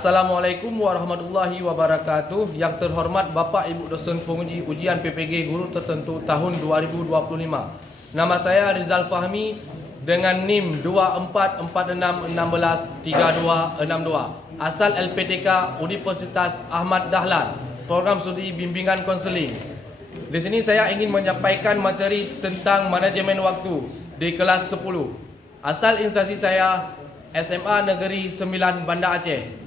Assalamualaikum warahmatullahi wabarakatuh. Yang terhormat Bapak Ibu dosen penguji ujian PPG Guru Tertentu tahun 2025. Nama saya Rizal Fahmi dengan NIM 2446163262. Asal LPTK Universitas Ahmad Dahlan, Program Studi Bimbingan Konseling. Di sini saya ingin menyampaikan materi tentang manajemen waktu di kelas 10. Asal instansi saya SMA Negeri 9 Banda Aceh.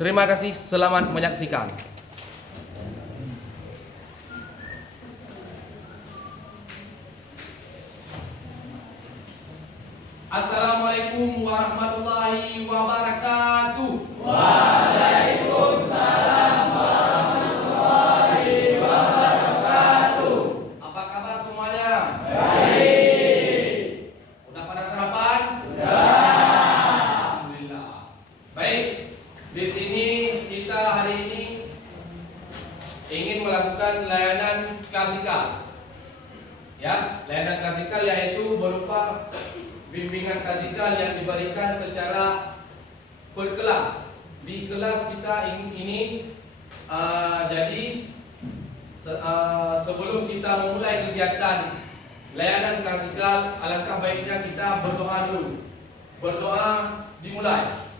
Terima kasih, selamat menyaksikan. Assalamualaikum warahmatullahi wabarakatuh. Waalaikumsalam warahmatullahi wabarakatuh. Apa kabar semuanya? Baik. Udah pada sarapan? Sudah. Alhamdulillah. Baik. Di sini kita hari ini ingin melakukan layanan klasikal. Ya, layanan klasikal yaitu berupa bimbingan klasikal yang diberikan secara per kelas. Di kelas kita ini jadi sebelum kita memulai kegiatan layanan klasikal, alangkah baiknya kita berdoa dulu. Berdoa dimulai.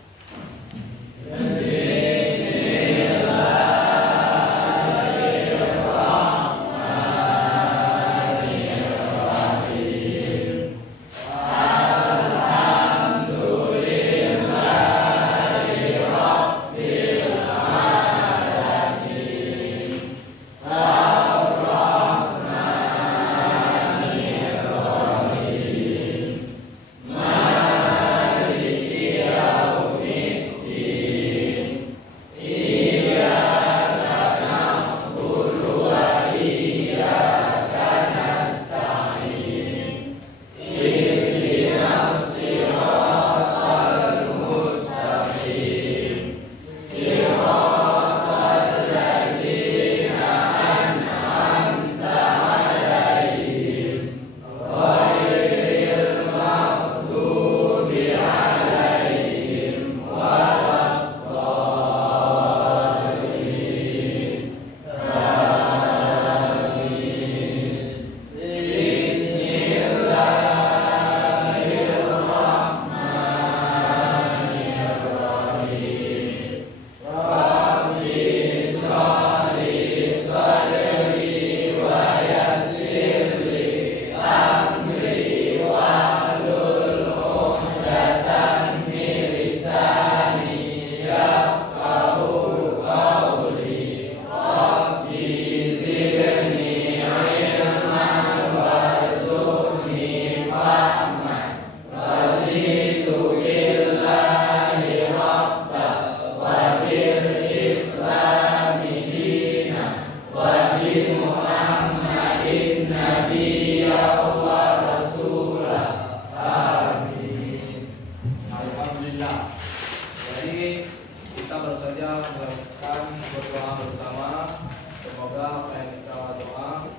Jadi kita baru saja melakukan berdoa bersama. Semoga apa yang kita doa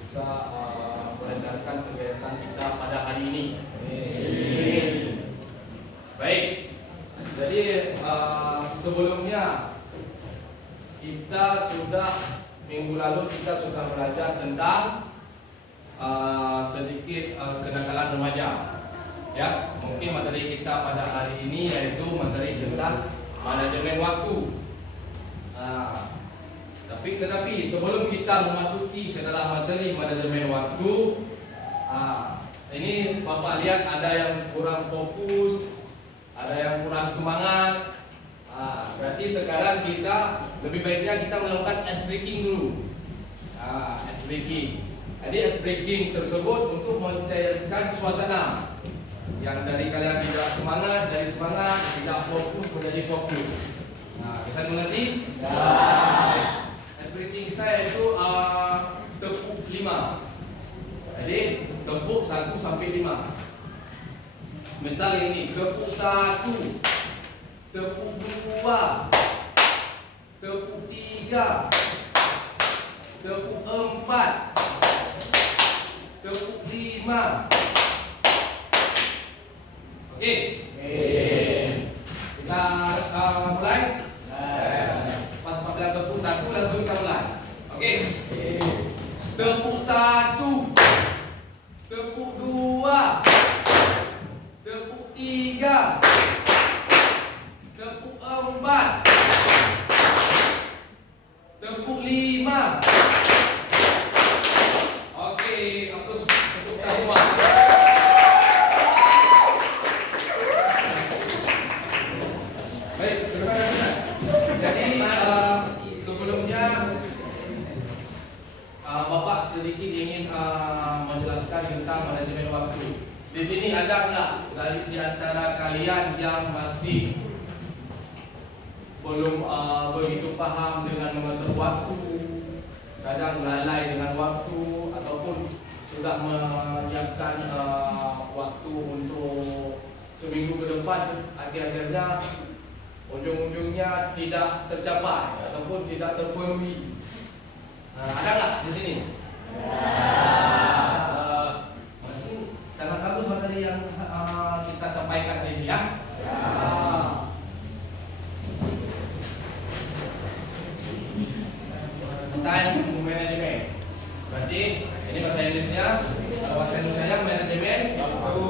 bisa melancarkan kegiatan kita pada hari ini. Baik. Jadi sebelumnya kita sudah minggu lalu kita sudah belajar tentang sedikit kenakalan remaja. Ya, mungkin materi kita pada hari ini yaitu materi tentang manajemen waktu. Tetapi sebelum kita memasuki ke dalam materi manajemen waktu, ini Bapak lihat ada yang kurang fokus, ada yang kurang semangat. Berarti sekarang kita lebih baiknya kita melakukan ice breaking dulu. Ice breaking. Jadi ice breaking tersebut untuk mencairkan suasana. Yang dari kalian tidak semangat, dari semangat tidak fokus menjadi fokus. Bisa mengerti? Ya. Ice breaking kita yaitu tepuk 5. Jadi tepuk 1 sampai 5. Misal ini tepuk 1, tepuk 2, tepuk 3, tepuk 4, tepuk 5. Oke. Kita mulai. Tepuk 4. Tepuk 5. Okey, aku tepuk kita semua. Baik, terima kasih. Jadi sebelumnya Bapak sedikit ingin menjelaskan tentang manajemen waktu. Di sini ada enggak di antara kalian yang masih belum begitu paham dengan mengatur waktu, kadang lalai dengan waktu, ataupun sudah menyiapkan waktu untuk seminggu ke depan, akhir-akhirnya ujung-ujungnya tidak tercapai ataupun tidak terpenuhi. Ada nggak di sini? Masih sangat bagus materi yang kita sampaikan hari ini ya. Time management. Berarti ini bahasa Inggrisnya, kalau bahasa Indonesia manajemen waktu.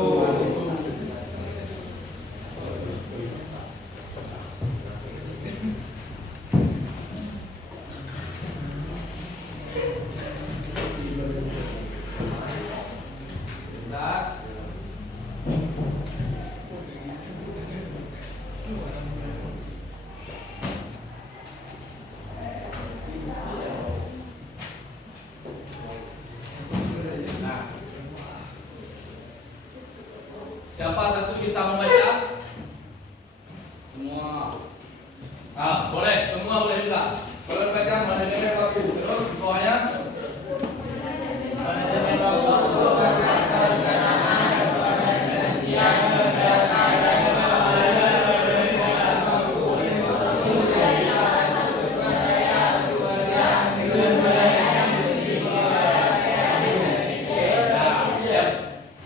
Siapa satu bisa membaca? Semua. Boleh, semua boleh juga. Kalau baca manajemen waktu, terus di bawahnya manajemen waktu merupakan perencanaan dan organisasian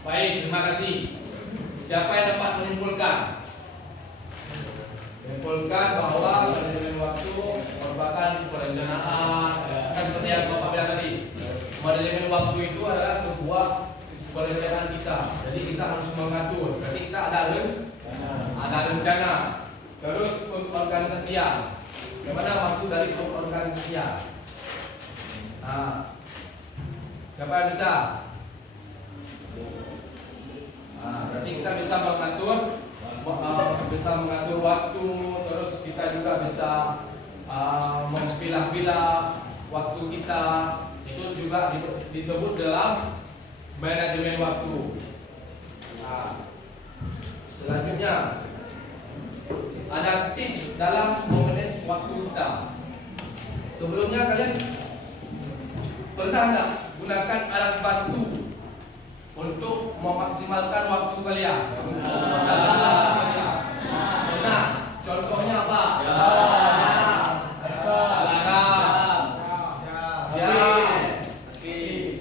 baik, terima kasih. Siapa yang dapat menyimpulkan? Menyimpulkan bahwa manajemen waktu merupakan perencanaan, kan seperti yang Bapak bilang tadi. Manajemen waktu itu adalah sebuah perencanaan kita. Jadi kita harus mengatur. Berarti kita ada rencana. Terus pengorganisasian. Bagaimana maksud dari pengorganisasian? Siapa yang bisa? Berarti kita bisa mengatur waktu, terus kita juga bisa mempilah-pilah waktu kita. Itu juga disebut dalam manajemen waktu. Selanjutnya ada tips dalam memanage waktu kita. Sebelumnya kalian pernah nggak gunakan alat bantu untuk memaksimalkan waktu kalian? Nah, contohnya apa? Alarm, jam,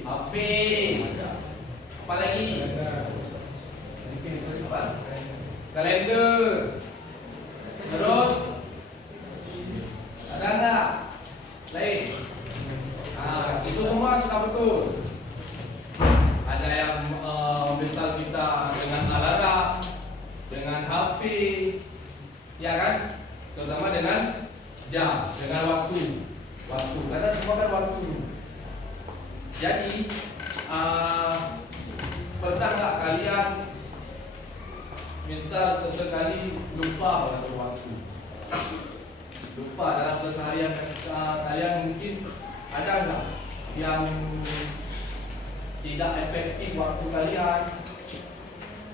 HP, apa lagi? Kalender. Terus ada nggak lain? Itu semua sudah betul. Ada yang misal kita dengan alarm, dengan HP, ya kan? Terutama dengan jam, dengan waktu, karena semua kan waktu. Jadi pernah nggak kalian misal sesekali lupa mengatur waktu? Lupa dalam keseharian kalian, mungkin ada nggak yang tidak efektif waktu kalian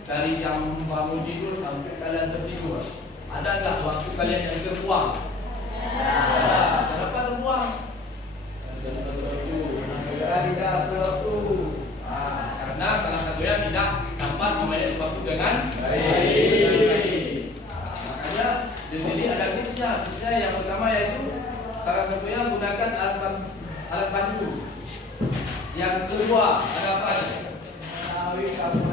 dari jam bangun tidur sampai kalian tertidur? Ada nggak waktu kalian yang terbuang? Kenapa terbuang? Karena salah satunya tidak dapat memanage waktu dengan baik. Makanya di sini ada tipsnya. Tipsnya yang pertama yaitu salah satunya gunakan alat bantu. Yang kedua ada apa? Mengetahui kapan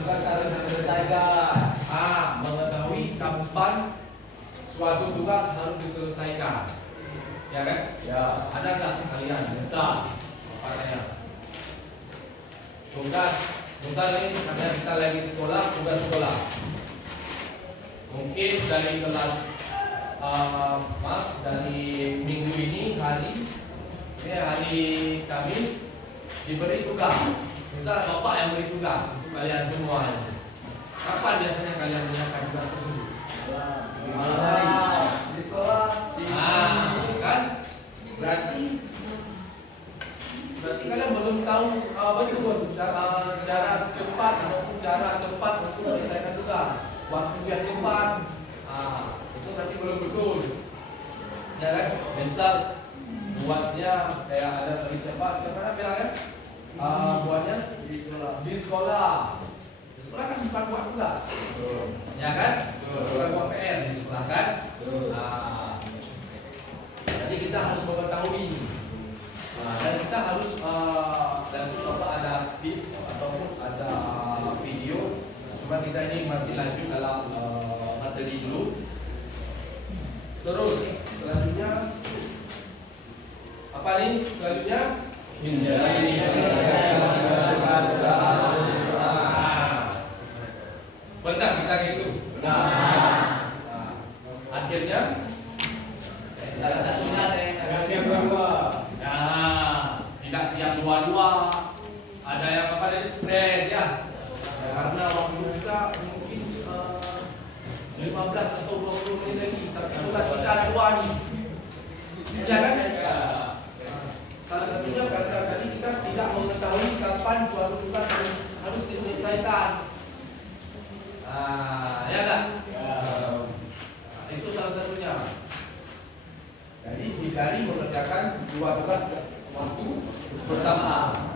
tugas harus diselesaikan. Mengetahui kapan suatu tugas harus diselesaikan. Ya kan? Ya. Ada nggak kalian bisa apa saya? Tugas, misalnya karena kita lagi sekolah, tugas sekolah. Mungkin dari kelas Ini hari Kamis diberi tugas. Misal bapak yang beri tugas untuk kalian semua. Kapan biasanya kalian menyiapkan tugas tersebut? Di sekolah. Kan? Berarti kalian belum tahu betul cara cepat ataupun cara tepat untuk menyelesaikan tugas. Waktu yang cepat, itu nanti belum betul. Ya kan? Misal buatnya kayak ada tadi siapa bilang ya? Buatnya di sekolah. Di sekolah kan bukan buat tugas, ya kan? Bukan buat PR di sekolah kan? Jadi kita harus mengetahui. Dan kita harus dan kalau ada tips ataupun ada video, cuma kita ini masih lanjut dalam materi dulu. Terus selanjutnya apa nih? Selanjutnya benar kita gitu. Akhirnya salah satunya ada siap dua. Tidak siap dua-dua. Ada yang apa dari stres ya. Karena waktu kita mungkin 15 atau 20 menit lagi, tapi tugas kita ada dua nih. Ya kan? Salah satunya kata tadi kita tidak mengetahui kapan suatu tugas harus diselesaikan. Ya kan? Itu salah satunya. Jadi hindari mengerjakan dua tugas waktu bersamaan.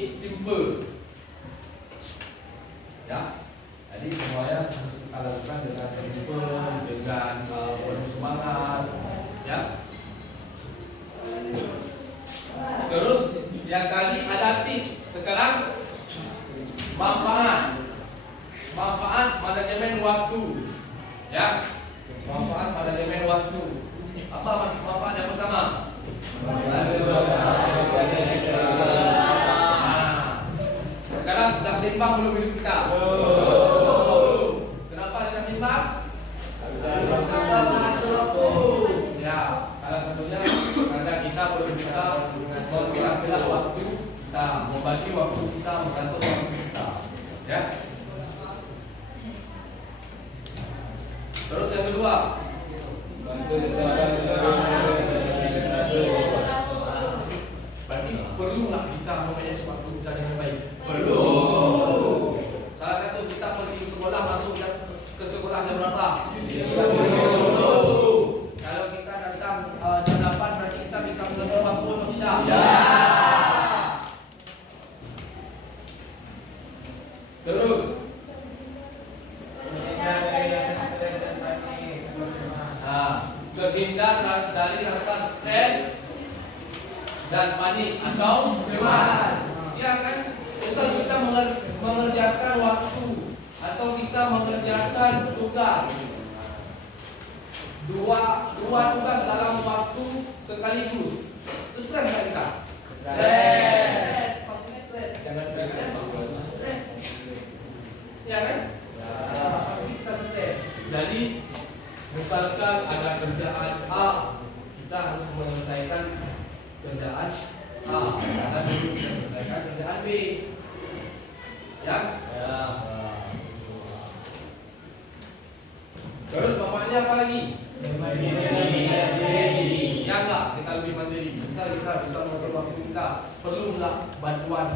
It's simple. Ya. Jadi semuanya kita lakukan dengan simple, dengan penuh semangat, ya. Terus yang tadi ada tips, sekarang manfaat manajemen waktu, ya. Manfaat manajemen waktu. Apa manfaat yang pertama? Sekarang sudah seimbang belum hidup kita? Kenapa tidak seimbang? Ya, salah satunya karena kita belum bisa memilah-milah waktu kita, membagi waktu kita, mengatur waktu kita, ya. Terus yang kedua, berarti perlu nggak kita memanage waktu kita dengan baik? Perlu. Salah satu kita pergi sekolah, masuk ke sekolah jam berapa? Kalau kita datang jam 8, berarti kita bisa mengatur waktu atau tidak? Ya. Terus terhindar dari rasa stres dan panik atau cemas. Ya kan? Misal kita mengerjakan waktu atau kita mengerjakan tugas, dua tugas dalam waktu sekaligus, stres nggak kita? Stres, pastinya stres. Jangan stres. Ya kan? Pasti kita stres. Jadi misalkan ada kerjaan A, kita harus menyelesaikan kerjaan A dan menyelesaikan kerjaan B. Ya? Terus bapaknya apa lagi? Ya enggak, kita lebih mandiri. Misal kita bisa mengatur waktu kita. Perlu enggak bantuan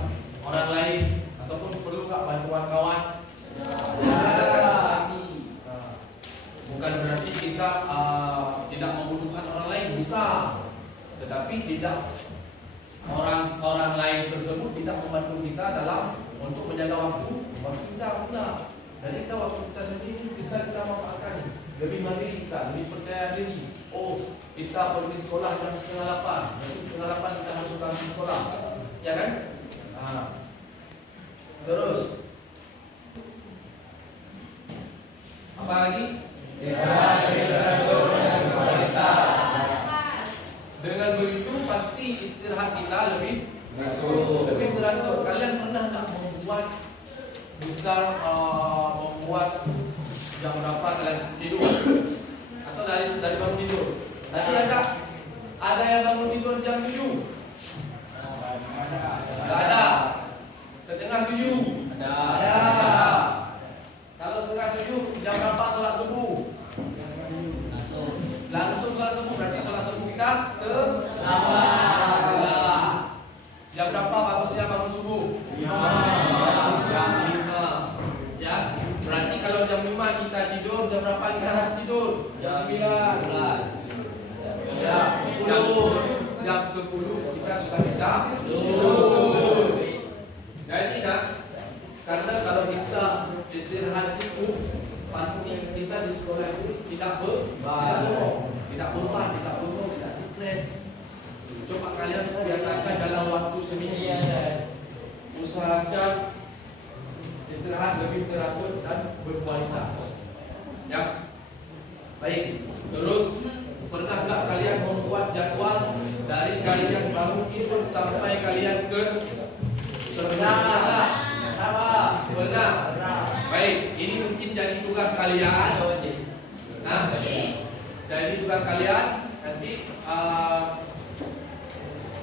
orang lain ataupun perlu enggak bantuan kawan? Bukan berarti kita tidak membutuhkan orang lain, bukan. Tetapi tidak orang lain tersebut tidak membantu kita dalam untuk menjaga waktu kita enggak. Jadi kita waktu kita sendiri bisa kita manfaatkan. Lebih mandiri kita, lebih percaya diri. Oh, kita pergi sekolah jam 7:30. Jadi 7:30 kita harus berangkat sekolah. Ya kan? Terus apa lagi? Dengan begitu pasti istirahat kita lebih teratur. Kalian pernah nggak membuat misal membuat jam berapa kalian tidur Atau dari bangun tidur. Tadi ada yang bangun tidur jam 7? Tidak ada. Setengah 7? Ada. Kalau setengah 7, jam berapa sholat subuh? Langsung sholat subuh, berarti sholat subuh kita terlambat. Jam berapa bagusnya bangun subuh? Jam 5. Ya, berarti kalau jam 5 kita tidur, jam berapa kita harus tidur? Jam 9. Ya, jam 10 kita sudah bisa tidur. Jadi kan, karena kalau kita istirahat itu pasti kita di sekolah itu tidak beban, tidak stres. Coba kalian biasakan dalam waktu seminggu, usahakan istirahat lebih teratur dan berkualitas. Ya, baik. Terus pernah nggak kalian membuat jadwal dari kalian bangun tidur sampai kalian ke pernah? Baik, ini mungkin jadi tugas kalian. Nah, jadi tugas kalian nanti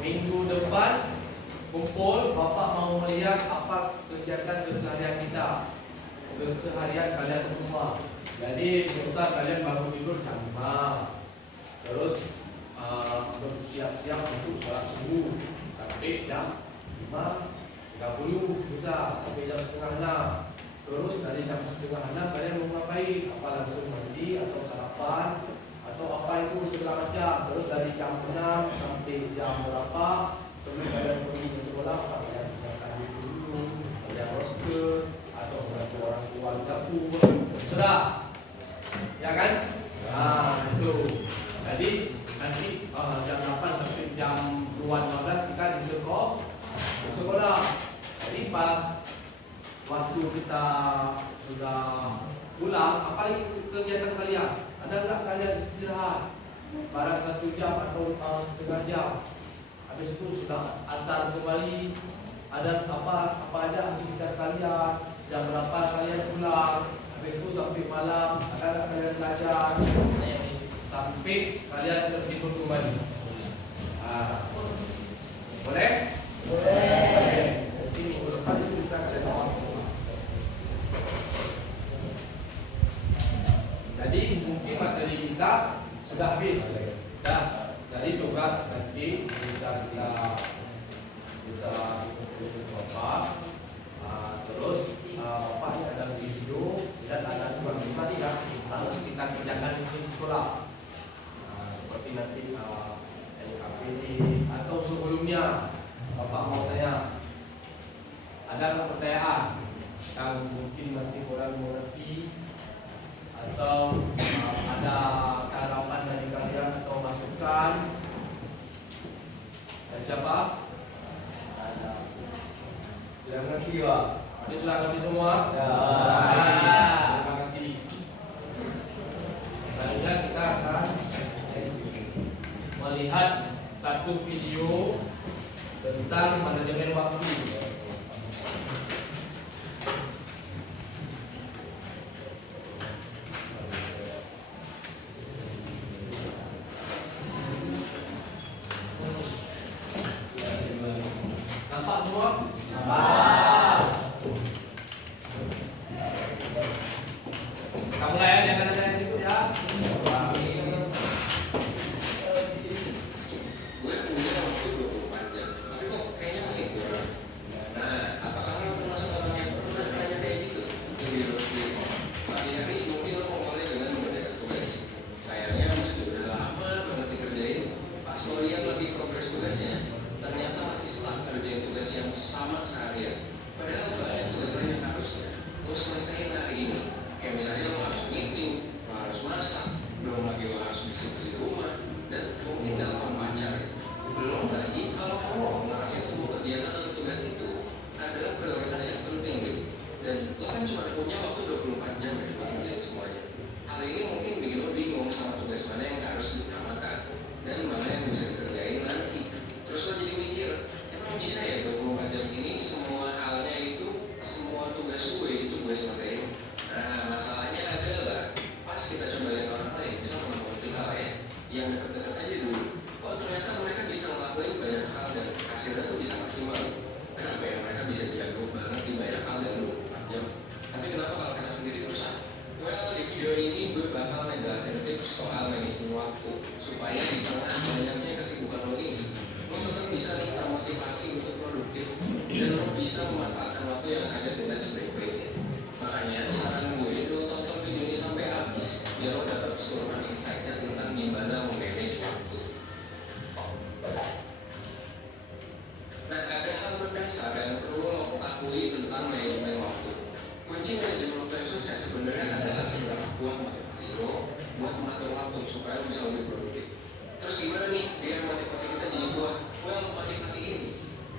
minggu depan kumpul, Bapak mau melihat apa kegiatan keseharian kita, keseharian kalian semua. Jadi misal kalian bangun tidur jam 5, terus bersiap-siap untuk sholat subuh sampai jam 5.30 bisa sampai jam setengah 6. Terus dari jam setengah 6 kalian mau ngapain? Apa langsung mandi atau sarapan atau apa itu segala macam. Terus dari jam 6 sampai jam berapa sebelum kalian pergi ke sekolah, kalian makan dulu, kalian roster atau bantu orang tua di dapur, sudah, ya kan? Nah itu. Jadi nanti jam 8 sampai jam 2.15 kita di sekolah. Jadi pas waktu kita sudah pulang, apa lagi kegiatan kalian? Ada nggak kalian istirahat? Barang 1 jam atau setengah jam. Habis itu sudah asar kembali. Ada apa aja aktivitas kalian? Jam berapa kalian pulang? Habis itu sampai malam. Ada nggak kalian belajar? Sampai kalian tertidur kembali. Boleh? Boleh. Jadi minggu depan itu bisa kalian jawab. Jadi mungkin materi kita sudah habis. Nah, dari tugas nanti bisa kita Bapak. Terus Bapak ini ada video dan ada tugas yang harus kita kerjakan di sekolah. Seperti nanti LKPD atau sebelumnya Bapak mau tanya, ada pertanyaan yang mungkin masih kurang mengerti atau ada harapan dari kalian atau masukan? Dari siapa? Ada. Sudah ngerti Pak? Sudah ngerti semua? Ya. Terima kasih. Selanjutnya kita akan melihat satu video tentang manajemen waktu. Nampak semua? Nampak. Kamu lah ya, jangan ada yang ikut ya. Gue punya waktu 24 jam, tapi kok kayaknya masih kurang. Nah, apakah lo termasuk orang yang pernah tanya kayak gitu? Ke diri lo sendiri. Pagi hari mungkin lo ngomongnya dengan mengerjakan tugas. Sayangnya meski udah lama banget dikerjain, pas lo lihat lagi progres tugasnya, ternyata masih stuck kerjain tugas yang sama seharian. Padahal banyak tugas lain yang harusnya lo selesaiin hari ini. Kayak misalnya lo harus meeting, lo harus masak, belum lagi lo harus bersih-bersih rumah, dan mungkin telepon pacar. Belum lagi kalau lo merasa semua kegiatan atau tugas itu adalah prioritas yang penting gitu. Dan lo kan cuma punya waktu 24 jam ya buat ngerjain semuanya. Hal ini mungkin bikin lo bingung sama tugas mana yang harus diutamakan dan mana yang bisa dikerjain nanti. Terus lo jadi mikir, emang bisa ya 24 jam ini semua halnya itu, semua tugas gue itu gue selesaiin? Nah, masalahnya adalah pas kita coba lihat orang lain, misal teman yang dekat-dekat aja dulu. Oh ternyata mereka bisa ngelakuin banyak hal dan hasilnya tuh bisa maksimal. Kenapa ya mereka bisa jago banget di banyak hal dan lu 4 jam. Tapi kenapa kalau kita sendiri rusak? Well, di video ini gue bakal ngejelasin tips soal manajemen waktu supaya di tengah banyaknya kesibukan lo ini, lo tetap bisa nih termotivasi untuk produktif dan lo bisa memanfaatkan waktu yang ada dengan sebaik-baiknya. Makanya saran gue itu lo tonton video ini sampai habis biar lo dapat keseluruhan insight-nya tentang gimana memanage waktu. Nah, ada hal mendasar yang perlu lo ketahui tentang manajemen waktu. Kunci manajemen waktu yang sukses sebenarnya adalah seberapa kuat motivasi lo buat mengatur waktu supaya lo bisa lebih produktif. Terus gimana nih biar motivasi kita jadi kuat? Well, motivasi ini,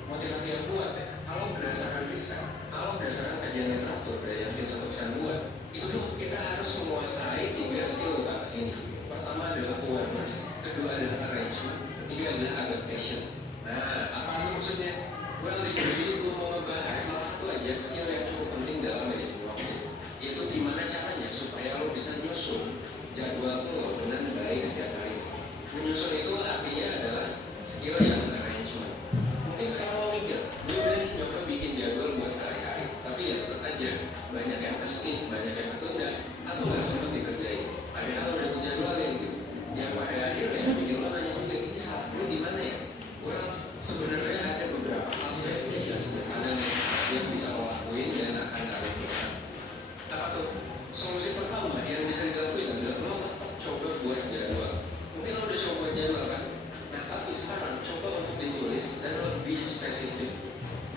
motivasi yang kuat ya. Kalau berdasarkan riset, kalau berdasarkan kajian literatur dari yang tim 1%2, itu tuh kita harus menguasai 3 skill utama ini. Pertama adalah awareness, kedua adalah arrangement, ketiga adalah adaptation. Nah, apa itu maksudnya? Well, di video ini gue mau ngebahas salah satu aja skill yang cukup penting dalam manajemen waktu, yaitu gimana caranya supaya lo bisa nyusun jadwal lo dengan baik setiap hari. Menyusun itu artinya adalah skill yang arrangement. Mungkin sekarang lo mikir, gue udah nyoba bikin jadwal buat sehari-hari, tapi ya tetap aja banyak yang pasti, banyak yang ketunda, atau nggak sempat dikerjain. Padahal udah dijadwalin gitu. Yang pada akhirnya bikin lo nanya juga, ini salah gue di mana ya? Well, sebenarnya ada beberapa hal spesifik dan sederhana yang bisa lo lakuin dan akan berhasil. Apa tuh? Solusi pertama yang bisa dilakuin adalah lo tetap coba buat jadwal. Mungkin lo udah coba buat jadwal kan? Nah tapi sekarang coba untuk ditulis dan lebih spesifik.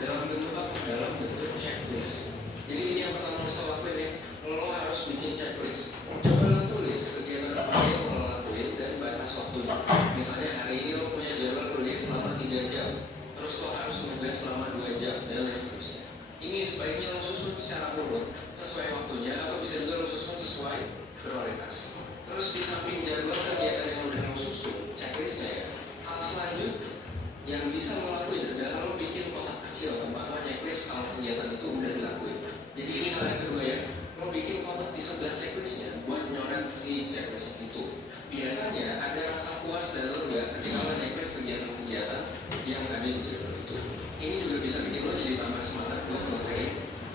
Dalam bentuk apa? Dalam bentuk checklist. Jadi ini yang pertama harus lo lakuin ya. Lo harus bikin checklist. Coba lo tulis kegiatan apa yang lo lakuin dan batas waktunya. Misalnya hari ini lo punya jadwal kuliah selama 3 jam, terus lo harus nugas selama 2 jam dan lain seterusnya. Ini sebaiknya lo susun secara urut sesuai waktunya, atau bisa juga lo susun sesuai prioritas. Terus di samping jadwal kegiatan yang udah lo susun, checklistnya ya, hal selanjutnya yang bisa lo lakuin adalah lo bikin kotak kecil tempat lo checklist kalau kegiatan itu udah dilakuin. Jadi ini hal yang kedua ya, lo bikin kotak di sebelah checklistnya buat nyoret si checklist itu. Biasanya ada rasa puas dan lega ketika lo checklist kegiatan-kegiatan yang ada di jadwal itu. Ini juga bisa bikin lo jadi tambah semangat buat nyelesain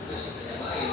tugas-tugas yang lain.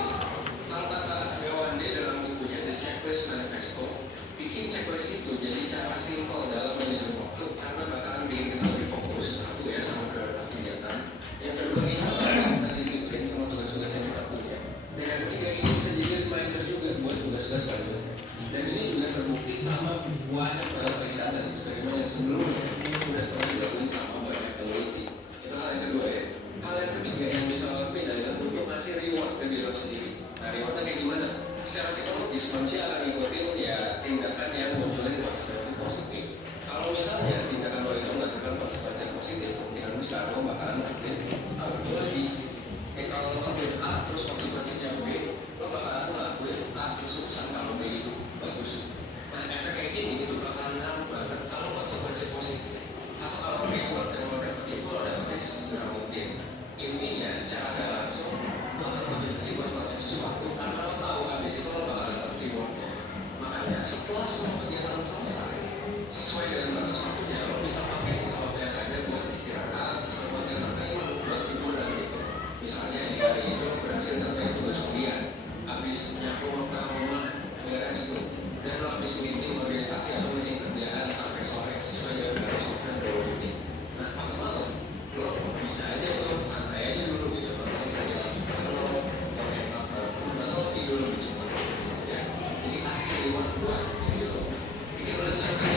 Kalau kata Gawande dalam bukunya The Checklist Manifesto, bikin checklist itu jadi cara simpel dalam manajemen waktu karena bakalan bikin kita lebih fokus. Satu ya sama prioritas kegiatan. Yang kedua ini kita disiplin sama tugas-tugas yang kita punya. Dan yang ketiga ini bisa jadi reminder juga buat tugas-tugas selanjutnya. Dan ini juga terbukti sama banyak banget riset dan eksperimen yang sebelumnya sudah pernah dilakukan sama banyak peneliti. Itu hal yang kedua ya. Hal yang ketiga yang bisa lakuin adalah untuk ngasih reward ke diri lo sendiri. Nah rewardnya kayak gimana? Secara psikologis manusia akan ngikutin ya tindakan yang munculin konsekuensi positif. Kalau misalnya tindakan lo itu menghasilkan konsekuensi positif, kemungkinan besar lo bakalan ngelakuin hal itu lagi. Kalau lo ngelakuin A terus konsekuensinya B, lo bakalan ngelakuin A terus urusan kalau B itu bagus. Nah efek kayak gini itu bakalan ngaruh banget kalau konsekuensi positif atau kalau reward yang lo dapet itu lo dapetin sesegera mungkin. Intinya secara gak langsung lo termotivasi buat melakukan sesuatu karena lo tahu abis itu lo bakalan dapet rewardnya. Makanya setelah semua kegiatan selesai sesuai dengan batas waktunya, lo bisa pakai sisa waktu yang ada buat istirahat, buat entertainment, buat hiburan gitu. Misalnya di hari itu lo berhasil selesai tugas kuliah, abis menyapu rumah beres tuh, dan lo abis meeting organisasi atau meeting kerjaan sampai sore sesuai dengan batas waktu yang berhenti. Nah pas malam lo bisa aja tuh santai aja dulu gitu, lo bisa jalan lo atau lo tidur lebih cepat ya. Jadi kasih reward buat diri lo. Bikin rencana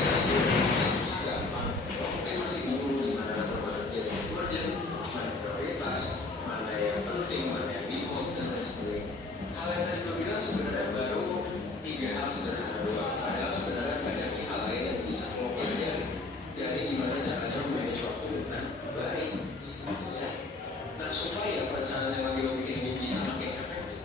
susah gampang. Lo mungkin masih bingung di mana atur jadi urgent, mana prioritas, mana yang penting, mana yang default dan lain sebagainya. Hal yang tadi gue bilang sebenarnya baru 3 hal sederhana doang. Padahal sebenarnya banyak hal lain yang bisa lo pelajari dari gimana caranya memanage waktu dengan baik. Nah supaya perencanaan yang lagi lo bikin ini bisa makin efektif,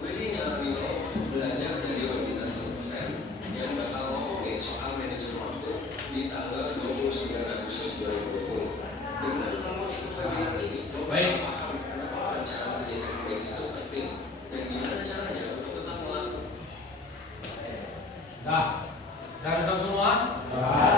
gue sih nyaranin lo untuk belajar dari webinar 1% yang bakal ngomongin soal manajemen waktu di tanggal 29 Agustus 2020. Dengan kalau ikut webinar ini, lo bakal paham kenapa perencanaan kegiatan baik itu penting dan gimana caranya untuk tetap melakukan. Dah ketemu semua? Dah.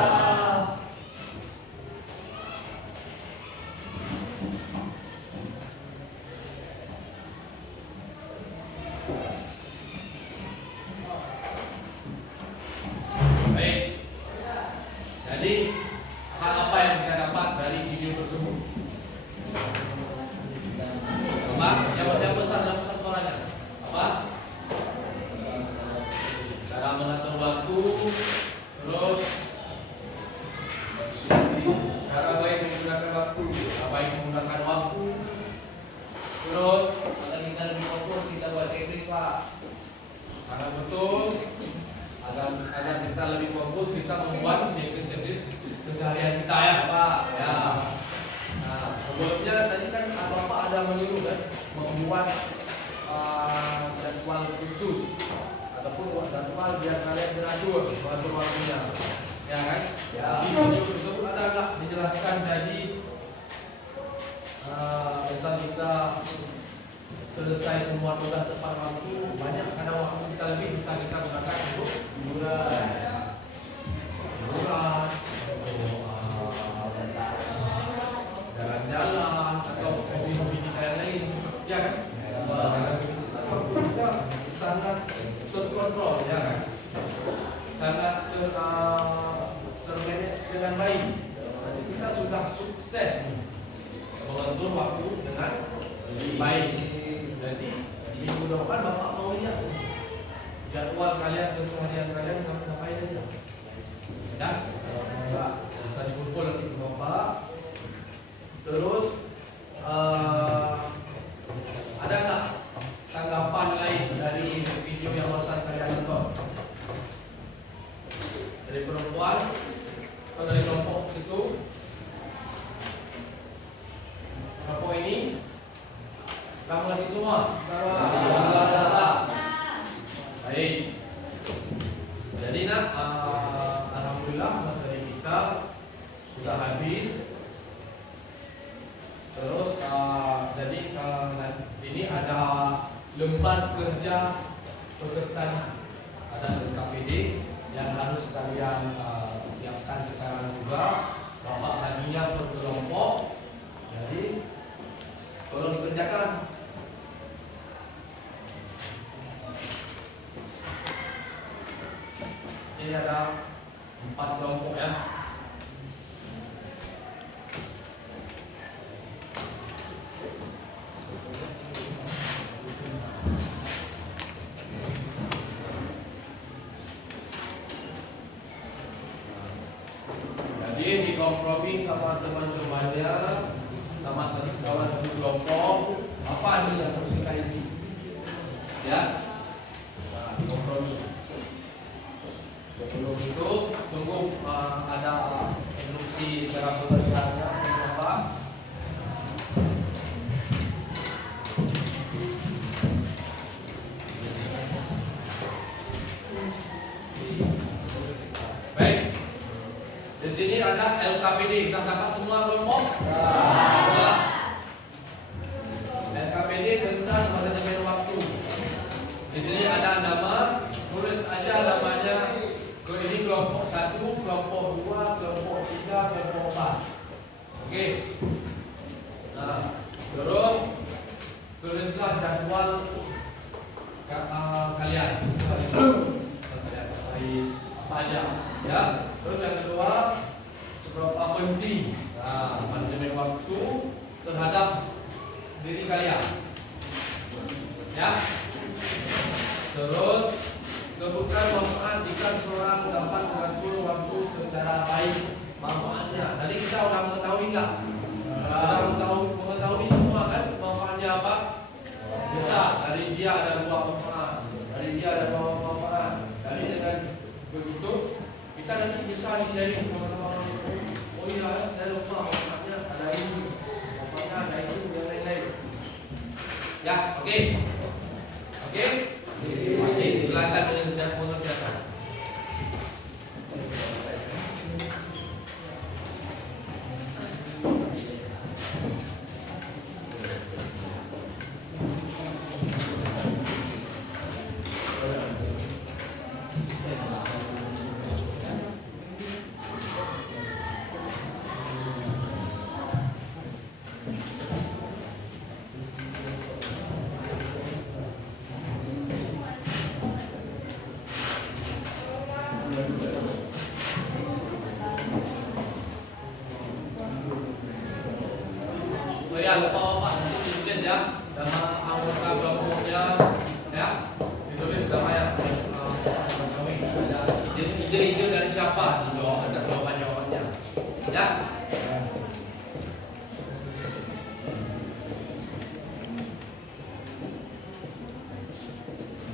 kita membuat checklist keseharian kita ya Pak. Ya. Nah, sebelumnya tadi kan Bapak ada menyuruh kan membuat jadwal khusus ataupun jadwal biar kalian teratur waktunya, ya kan? Ya. Di video tersebut ada nggak dijelaskan jadi misal kita selesai semua tugas tepat waktu, banyak ada waktu kita lebih bisa kita gunakan untuk hiburan, jalan-jalan atau hobi-hobi kita yang lain, ya kan? Kita sangat terkontrol, ya kan? Sangat termanage dengan baik. Nanti kita sudah sukses mengatur waktu dengan baik. Jadi minggu depan Bapak mau lihat jadwal kalian, keseharian kalian ngapain aja. Ya, Bapak bisa dikumpul nanti ke Bapak. Terus ada nggak tanggapan lain dari video yang barusan kalian nonton? Dari perempuan atau dari kelompok itu? Kelompok ini kamu mengerti semua? Baik. Jadi nak, alhamdulillah materi kita sudah habis. Terus jadi ini ada lembar kerja pesertanya, ada LKPD yang harus kalian siapkan sekarang juga. Bapak baginya per kelompok. Jadi tolong dikerjakan. Ini ada 4 kelompok ya. Jadi dikompromi sama teman-temannya, sama kawan satu kelompok, apa aja yang harus kita isi, ya. Nah, kompromi. Sebelum itu tunggu ada instruksi cara pengerjaannya apa. Baik. Di sini ada LKPD. Kita dapat semua kelompok? Ya. LKPD tentang manajemen waktu. Di sini ada nama, tulis aja namanya. Ini kelompok 1, kelompok 2, kelompok 3, kelompok 4. Oke. Nah, terus tulislah jadwal kalian sesuai kalian apa aja, ya. Terus yang kedua, seberapa penting manajemen waktu terhadap diri kalian, ya. Terus sebutkan manfaat jika seorang dapat mengatur waktu secara baik. Manfaatnya, tadi kita sudah mengetahui nggak? Mengetahui semua kan manfaatnya apa? Bisa, dari dia ada 2 manfaat, dari dia ada 2 manfaat. Jadi dengan begitu kita nanti bisa sharing sama-sama. Oh iya, saya lupa manfaatnya ada ini, manfaatnya ada itu, dan lain-lain. Ya, oke. Oke. Oke, silakan mengerjakan. Oh ya, lupa Bapak nanti ditulis ya, nama anggota kelompoknya, ya, ditulis namanya. Ada ide-ide dari siapa? Dijawab, ada jawaban-jawabannya, ya.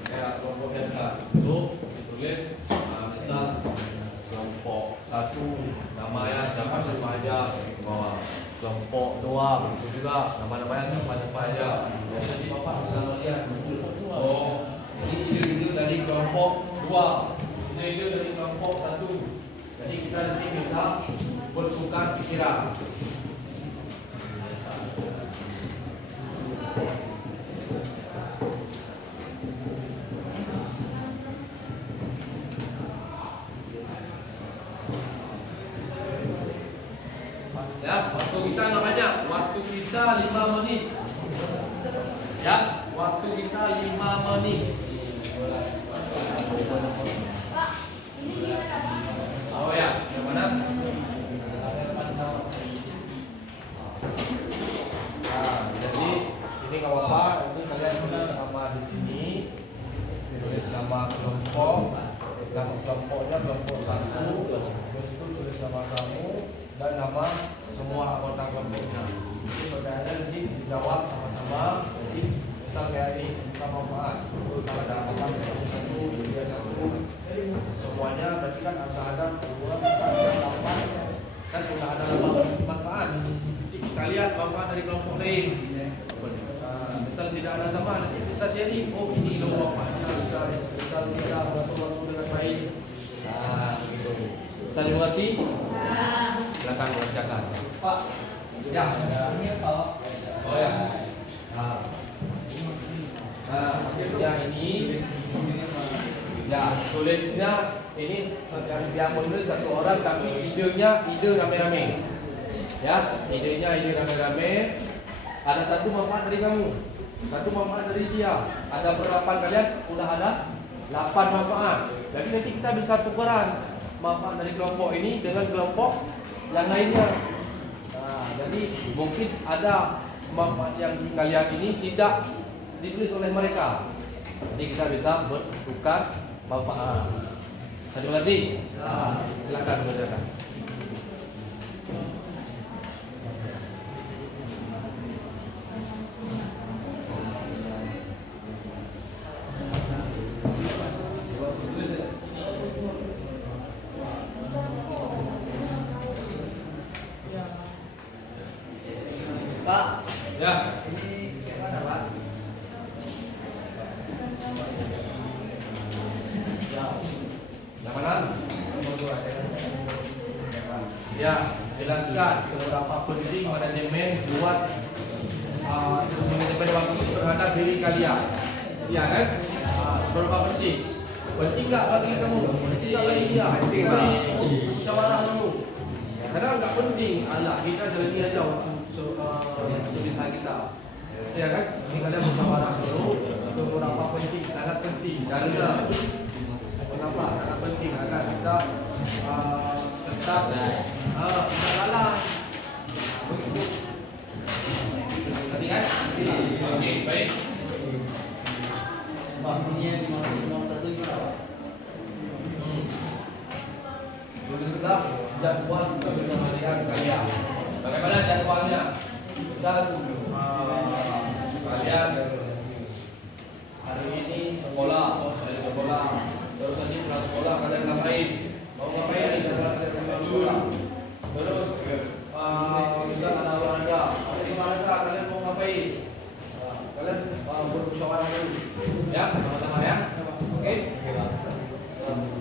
Kayak kelompok biasa itu ditulis, misal kelompok kelompok doa, begitu juga nama-namanya siapa-siapa aja. Jadi nanti Bapak bisa melihat, oh ini ide-ide dari kelompok 2, ide-ide dari kelompok 1. Jadi kita nanti bisa bertukar pikiran. Ya, waktu kita nggak banyak, waktu kita 5 menit. Ya, waktu kita 5 menit. Oh ya, yang mana? Nah, jadi ini nggak apa-apa, ini kalian tulis nama di sini, tulis nama kelompok, nama kelompoknya kelompok 1, terus itu tulis nama kamu dan nama semua anggota kelompoknya. Jadi pertanyaannya nanti dijawab sama-sama. Jadi misal kayak ini kita manfaat, terus ada apa satu, tiga satu, semuanya berarti kan ada 2, 8, kan udah ada 8 manfaat. Jadi kita lihat manfaat dari kelompok lain. Misal tidak ada sama, nanti bisa sharing. Oh ini loh manfaatnya, misal kita berlaku dengan baik. Nah, begitu. Bisa dimengerti? Silakan mengerjakan. Pak. Ya. Ini Pak. Oh ya. Nah, yang ini ya tulisnya ini yang menulis satu orang tapi idenya ide rame-rame. Ya, idenya ide rame-rame. Ada satu manfaat dari kamu, satu manfaat dari dia. Ada berapa kalian? Udah ada 8 manfaat. Jadi nanti kita bisa tukaran manfaat dari kelompok ini dengan kelompok yang lainnya. Nah, jadi mungkin ada manfaat yang kalian ini tidak ditulis oleh mereka. Jadi kita bisa bertukar manfaat. Bisa dimengerti? Silakan mengerjakan. Pak, Ya. ini kayak mana Pak? Yang mana? Ya, jelaskan seberapa penting manajemen buat manajemen waktu terhadap diri kalian. Ya kan? Seberapa penting? Penting nggak bagi kamu? Penting nggak bagi dia? Penting lah. Musyawarah dulu. Karena nggak penting, alah kita jalani aja waktu sebisa kita. Ya kan? Ini kalian musyawarah dulu. Seberapa penting? Sangat penting. Karena kenapa? Sangat penting agar kita tetap tidak kalah. Begitu. Nanti kan? Oke, baik. Pak, ini yang dimaksud nomor 1 gimana Pak? Tulislah jadwal keseharian kalian. Bagaimana jadwalnya? Misal kalian hari ini sekolah, dari sekolah, terus nanti pulang sekolah kalian ngapain? Mau ngapain nih jadwal kalian pulang sekolah? Terus misal ada olahraga, habis olahraga kalian mau ngapain? Kalian bermusyawarah dulu, ya, sama-sama ya. Oke?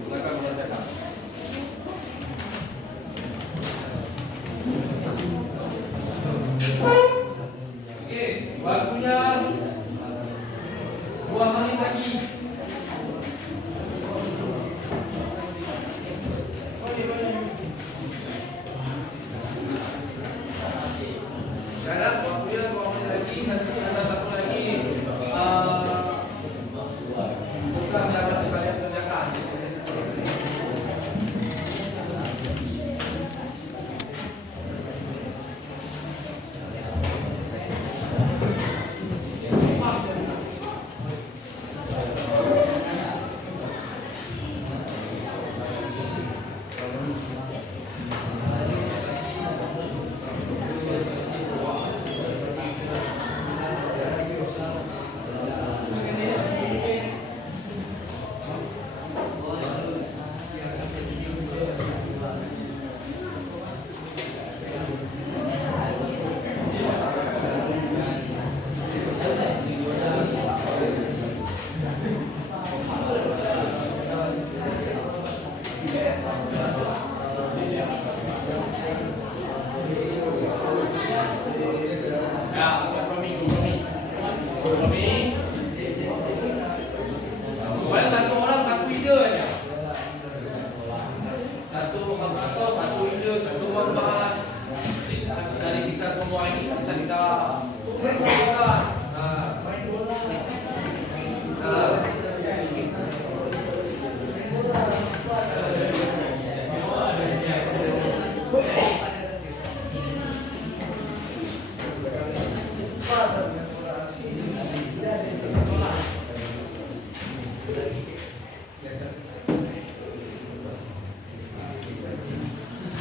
Silakan mengerjakan.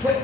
Baik,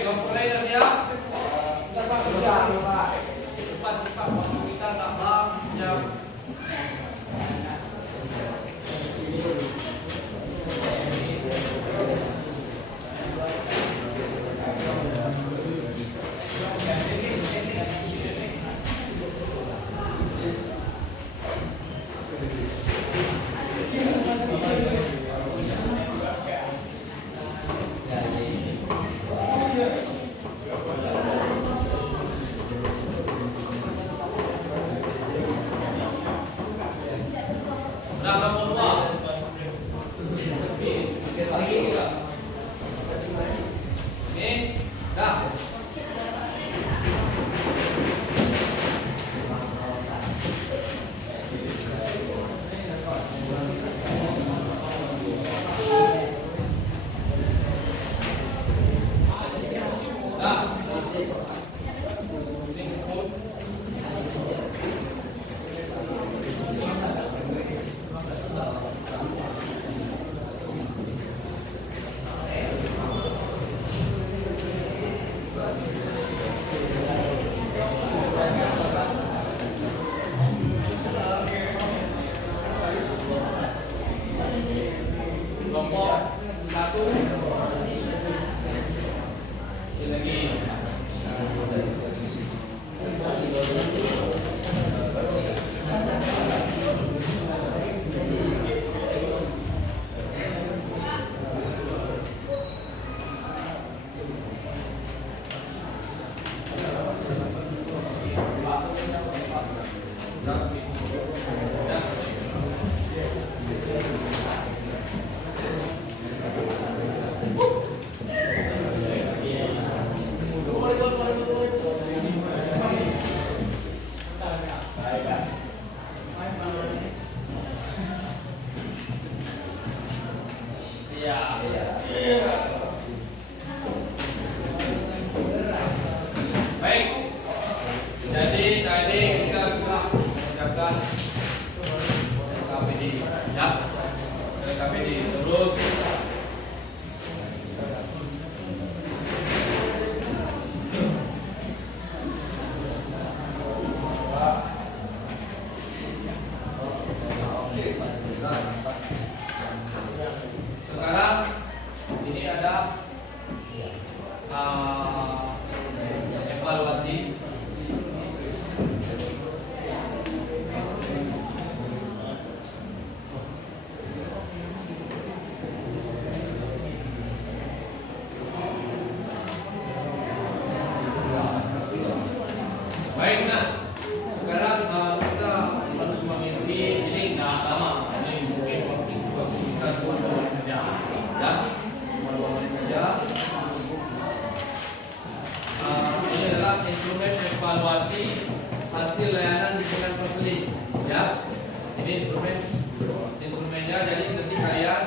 kelompok lain dah siap? Cepat, cepat, waktu kita tak jam. Dah berapa tua? Lagi juga. Ni, dah. Dah. Ni pun. Kelompok satu. Ini lagi. Baik. Jadi tadi kita sudah mengerjakan KPD, ya. KPD terus. Sekarang ini ada evaluasi. Baik, nah sekarang kita harus mengisi ini nggak lama, ini mungkin waktu kita 2 menit saja, ya, 2 menit saja. Ini adalah instrumen evaluasi hasil layanan di tingkat perseling, ya. Ini instrumennya, jadi nanti kalian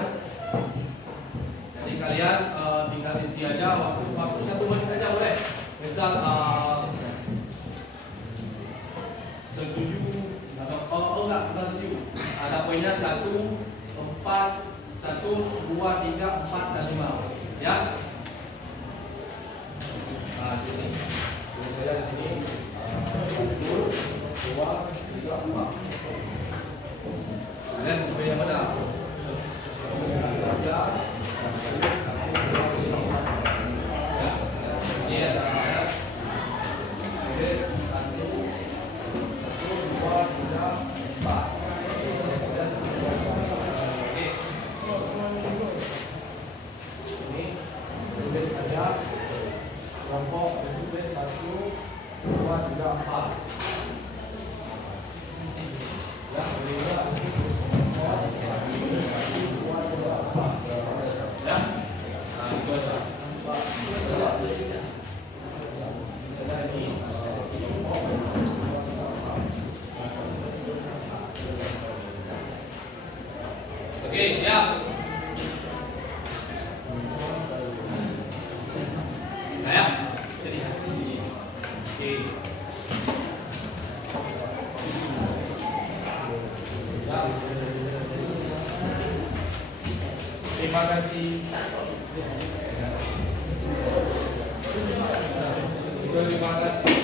tinggal isi aja waktu 1 menit aja boleh. Misal setuju atau enggak setuju. Ada poinnya 1, 4, 1, 2, 3, 4 dan 5. Ya. Nah, sini. Jadi saya di sini 1, 2, 3, 4. Kalian coba yang mana? Ini ada kelompok tulis 1, 2, 3, 4. Ya, ini juga kelompok 1, 2, 3, 4. Ya. Nah, itu aja. Sudah ini kelompok 1, 2, 3, 4. Oke, siap. Nah, jadi. Oke. Terima kasih. Terima kasih.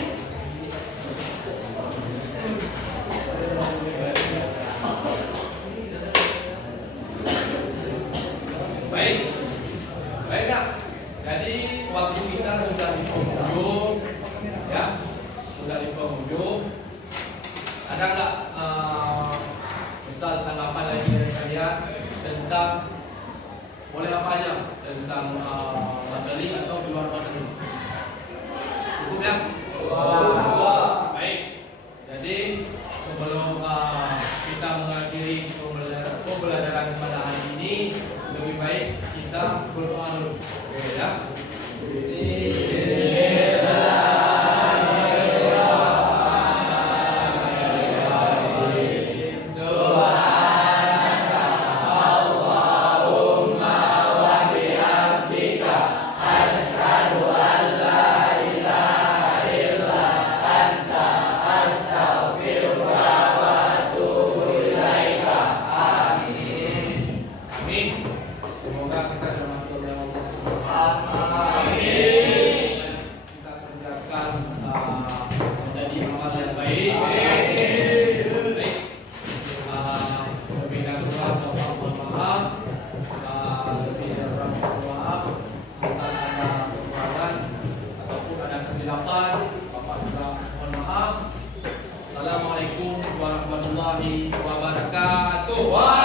Baik. Baik nak. Jadi waktu kita sudah di penghujung, ya, sudah di penghujung. Ada nggak misal tanggapan lagi dari kalian tentang boleh apa aja tentang materi atau di luar materi? Cukup ya? Baik. Jadi sebelum kita mengakhiri pembelajaran pada hari ini, lebih baik kita berdoa dulu. Oke ya. Amin. Semoga kita dirahmati oleh Allah Subhanahu. Amin. Kita kerjakan menjadi amal yang baik. Baik. Lebih dan kurang mohon maaf. Lebih dan kurang mohon maaf. Misal ada kekurangan ataupun ada kesilapan, Bapak juga mohon maaf. Assalamualaikum warahmatullahi wabarakatuh.